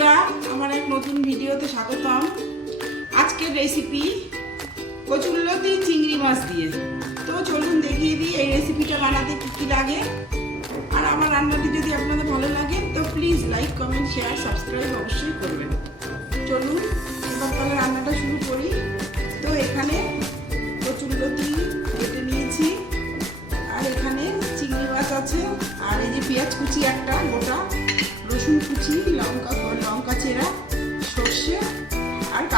বন্ধুরা, আমার এক নতুন ভিডিওতে স্বাগতম। আজকের রেসিপি কচুল্লতি চিংড়ি মাছ দিয়ে। তো চলুন দেখিয়ে দিই এই রেসিপিটা বানাতে কী কী লাগে। আর আমার রান্নাটি যদি আপনাদের ভালো লাগে, তো please like comment share subscribe অবশ্যই করবেন। চলুন, এবার তাহলে রান্নাটা শুরু করি। তো এখানে কচুল্লতি কেটে নিয়েছি। আর এখানে চিংড়ি মাছ আছে। আর এই যে পেঁয়াজ কুচি একটা।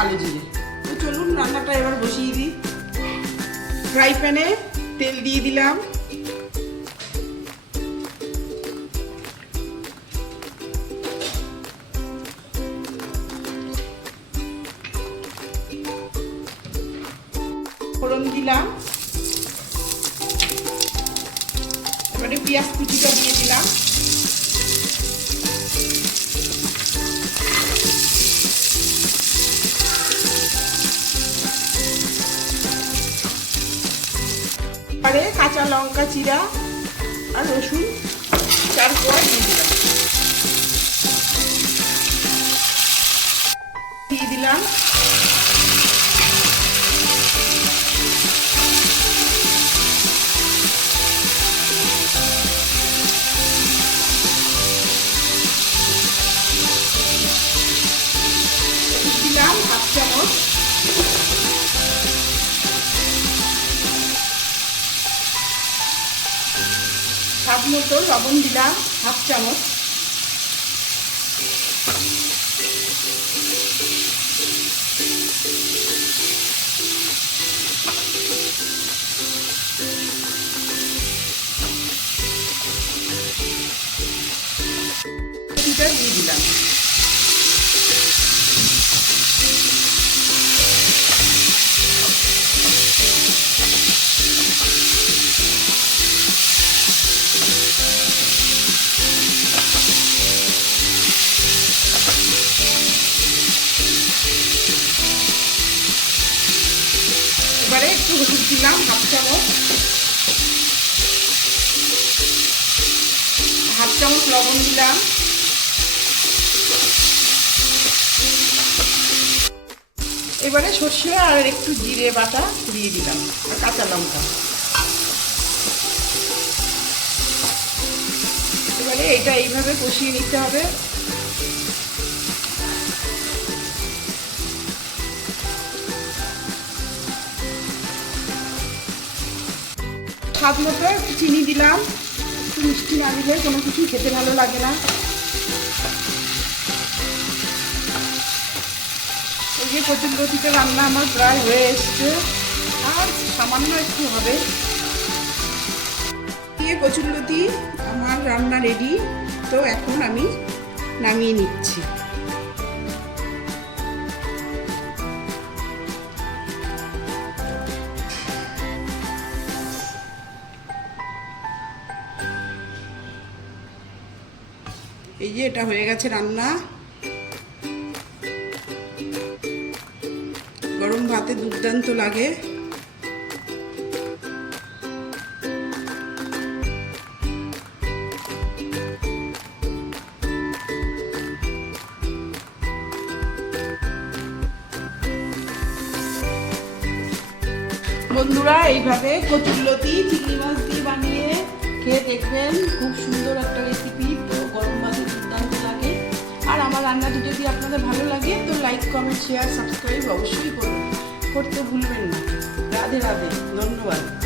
কালো জিরে তো চলুন রান্নাটা এবার বসিয়ে দিই। ফ্রাই প্যানে তেল দিয়ে দিলাম। ফোড়ন দিলাম। এবারে পেঁয়াজ কুচিটা দিয়ে দিলাম। এবারে কাঁচা লঙ্কা চিরা আর রসুন চার দিয়ে দিলাম। দিয়ে দিলাম স্বাদ মতো লবণ দিলাম হাফ চামচ। দিয়ে দিলাম। হলুদ দিলাম, হাফ চামচ। হাফ চামচ লবণ দিলাম। এবারে সর্ষে আর একটু জিরে বাটা দিয়ে দিলাম কাঁচা লঙ্কা। এবারে এটা এইভাবে কষিয়ে নিতে হবে। স্বাদ মতো চিনি দিলাম। একটু মিষ্টি না দিলে কোনো কিছু খেতে ভালো লাগে না। এই যে কচুরলতিতে রান্না আমার প্রায় হয়ে এসছে। আর সামান্য একটু হবে। দিয়ে কচুরলতি আমার রান্না রেডি তো এখন আমি নামিয়ে নিচ্ছি। এই যে এটা হয়ে গেছে রান্না। গরম ভাতে দুর্দান্ত লাগে। বন্ধুরা, এইভাবে কচুরলতি, চিংড়ি মাছ দিয়ে বানিয়ে খেয়ে দেখবেন খুব সুন্দর একটা রান্নাটি যদি আপনাদের ভালো লাগে, তো লাইক কমেন্ট শেয়ার সাবস্ক্রাইব অবশ্যই করবেন করতে ভুলবেন না। রাধে রাধে, ধন্যবাদ।